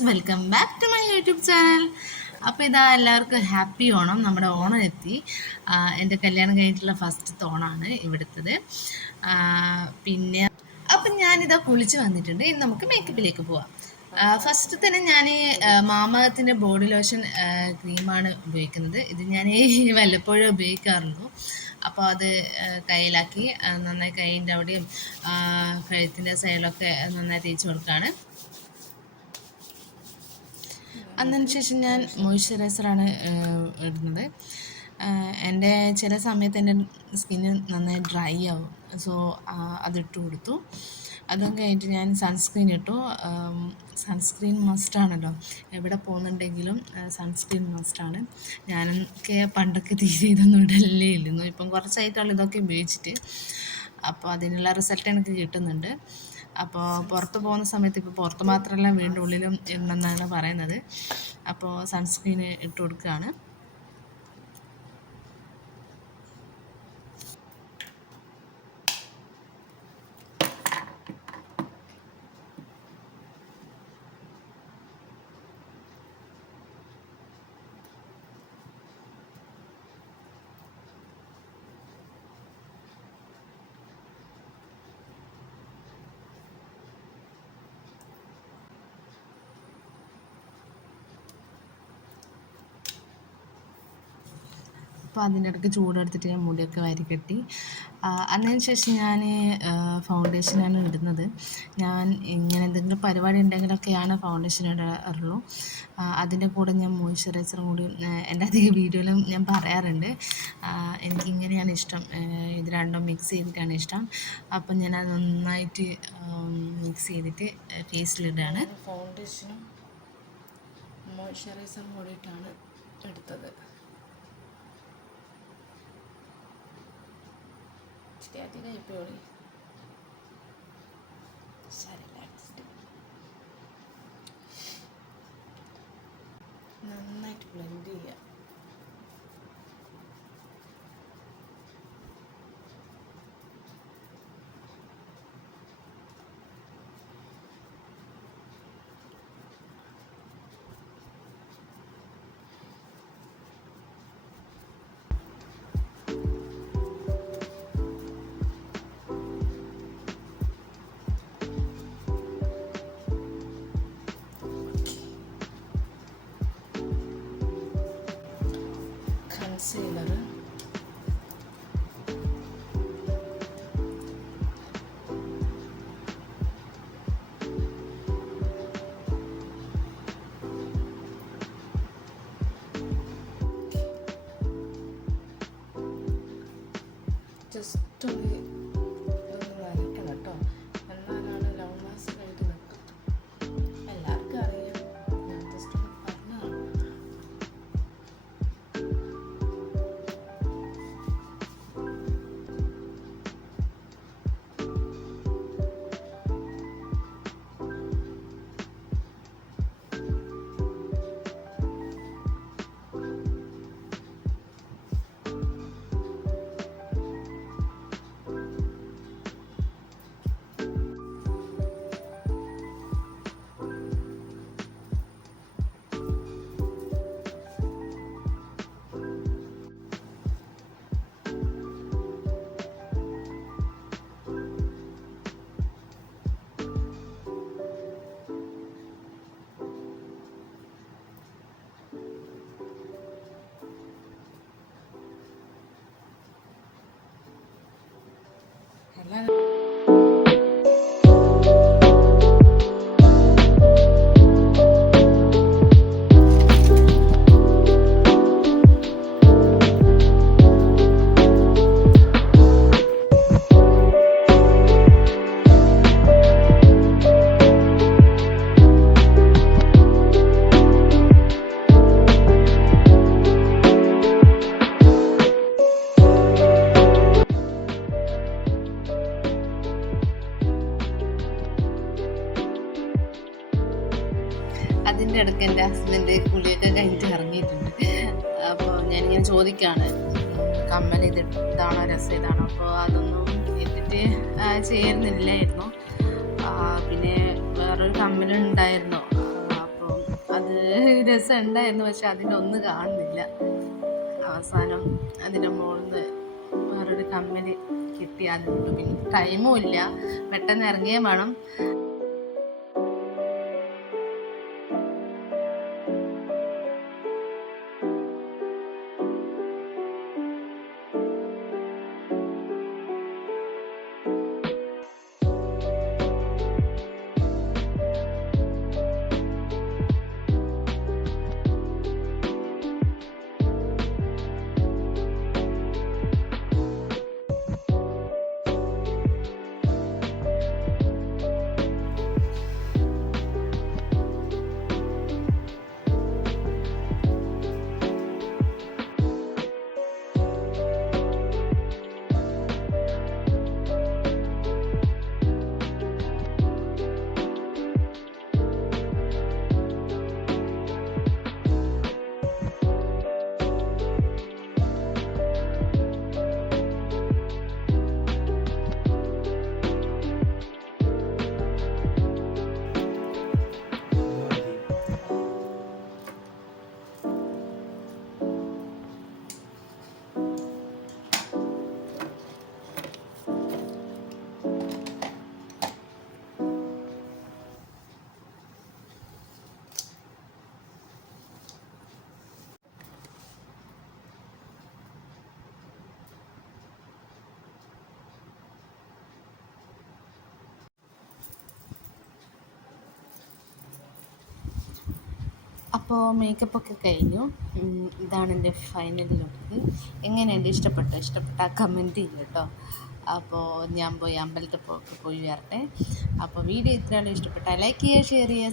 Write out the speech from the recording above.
Friends, welcome back to my YouTube channel. അപ്പോൾ ഇതാ എല്ലാവർക്കും ഹാപ്പി ഓണം. നമ്മുടെ ഓണം എത്തി. എൻ്റെ കല്യാണം കഴിഞ്ഞിട്ടുള്ള ഫസ്റ്റത്തെ ഓണമാണ് ഇവിടുത്തത്. പിന്നെ അപ്പം ഞാനിതാ കുളിച്ച് വന്നിട്ടുണ്ട്. ഇനി നമുക്ക് മേക്കപ്പിലേക്ക് പോവാം. ഫസ്റ്റ് തന്നെ ഞാൻ മാമഅർത്തിൻ്റെ ബോഡി ലോഷൻ ക്രീമാണ് ഉപയോഗിക്കുന്നത്. ഇത് ഞാൻ വല്ലപ്പോഴും ഉപയോഗിക്കാറുള്ളൂ. അപ്പോൾ അത് കയ്യിലാക്കി നന്നായി കൈയിൻ്റെ അവിടെയും കഴുത്തിൻ്റെ സൈഡിലൊക്കെ നന്നായി തേച്ച് കൊടുക്കുകയാണ്. അതിനുശേഷം ഞാൻ മോയ്സ്ചറൈസറാണ് ഇടുന്നത്. എൻ്റെ ചില സമയത്ത് എൻ്റെ സ്കിന്ന് നന്നായി ഡ്രൈ ആവും. സോ അതിട്ട് കൊടുത്തു. അതും കഴിഞ്ഞിട്ട് ഞാൻ സൺസ്ക്രീൻ ഇട്ടു. സൺസ്ക്രീൻ മസ്റ്റാണല്ലോ, എവിടെ പോകുന്നുണ്ടെങ്കിലും സൺസ്ക്രീൻ മസ്റ്റാണ്. ഞാനൊക്കെ പണ്ടൊക്കെ തീരെ ഇതൊന്നും ഇടലേ ഇല്ലെന്നു. ഇപ്പം കുറച്ചായിട്ടുള്ള ഇതൊക്കെ ഉപയോഗിച്ചിട്ട്. അപ്പോൾ അതിനുള്ള റിസൾട്ട് എനിക്ക് കിട്ടുന്നുണ്ട്. അപ്പോൾ പുറത്ത് പോകുന്ന സമയത്ത്, ഇപ്പോൾ പുറത്ത് മാത്രമല്ല വീടിൻ്റെ ഉള്ളിലും ഇടണമെന്നാണ് പറയുന്നത്. അപ്പോൾ സൺസ്ക്രീൻ ഇട്ട് കൊടുക്കുകയാണ്. അപ്പോൾ അതിൻ്റെ ഇടയ്ക്ക് ചൂടെടുത്തിട്ട് ഞാൻ മുടിയൊക്കെ വാരിക്കെട്ടി. അതിന് ശേഷം ഞാൻ ഫൗണ്ടേഷനാണ് ഇടുന്നത്. ഞാൻ ഇങ്ങനെ എന്തെങ്കിലും പരിപാടി ഉണ്ടെങ്കിലൊക്കെയാണ് ഫൗണ്ടേഷൻ ഇടാറുള്ളൂ. അതിൻ്റെ കൂടെ ഞാൻ മോയ്സ്ചറൈസറും കൂടി എൻ്റെ അധികം വീഡിയോയിലും ഞാൻ പറയാറുണ്ട്. എനിക്കിങ്ങനെയാണ് ഇഷ്ടം, ഇത് രണ്ടും മിക്സ് ചെയ്തിട്ടാണ് ഇഷ്ടം. അപ്പം ഞാനത് നന്നായിട്ട് മിക്സ് ചെയ്തിട്ട് ഫേസിലിടുകയാണ്. ഫൗണ്ടേഷനും മോയ്സ്ചറൈസറും കൂടിയിട്ടാണ് എടുത്തത്. അധികം ഇപ്പോഴി നന്നായിട്ട് ബ്ലെൻഡ് ചെയ്യുക. കൺസീലർ, ജസ്റ്റ് ഒന്ന് വരയ്ക്കണം കേട്ടോ, എന്നാലാണ് ലവ് മാസ് ആയിട്ട് നിൽക്കും. എല്ലാവർക്കും അറിയാം, ഞാൻ ജസ്റ്റ് ഒന്ന് പറഞ്ഞതാണ്. അതിൻ്റെ ഇടയ്ക്ക് എൻ്റെ ഹസ്ബൻഡ് കുളിയൊക്കെ കഴിഞ്ഞിട്ട് ഇറങ്ങിയിട്ടുണ്ട്. അപ്പോൾ ഞാനിങ്ങനെ ചോദിക്കുകയാണ്, കമ്മൽ ഇതാണോ രസം ഇതാണോ? അപ്പോൾ അതൊന്നും ഇട്ടിട്ട് ചേരുന്നില്ലായിരുന്നു. പിന്നെ വേറൊരു കമ്മലുണ്ടായിരുന്നു. അപ്പം രസമുണ്ടായിരുന്നു. പക്ഷെ അതിലൊന്നും കാണുന്നില്ല. അവസാനം അതിൻ്റെ മുകളിൽ നിന്ന് വേറൊരു കമ്മൽ കിട്ടി. അതിന് പിന്നെ ടൈമും ഇല്ല, പെട്ടെന്ന് ഇറങ്ങിയേ വേണം. അപ്പോൾ മേക്കപ്പൊക്കെ കഴിഞ്ഞു. ഇതാണ് എൻ്റെ ഫൈനൽ ലുക്ക്. എങ്ങനെയുണ്ട്? ഇഷ്ടപ്പെട്ടാൽ കമൻറ്റ് ചെയ്യും കേട്ടോ. അപ്പോൾ ഞാൻ പോയി അമ്പലത്തിൽ പോയി വരട്ടെ. അപ്പോൾ വീഡിയോ ഇത്രയും ഇഷ്ടപ്പെട്ടാൽ ലൈക്ക് ചെയ്യുക, ഷെയർ ചെയ്യുക.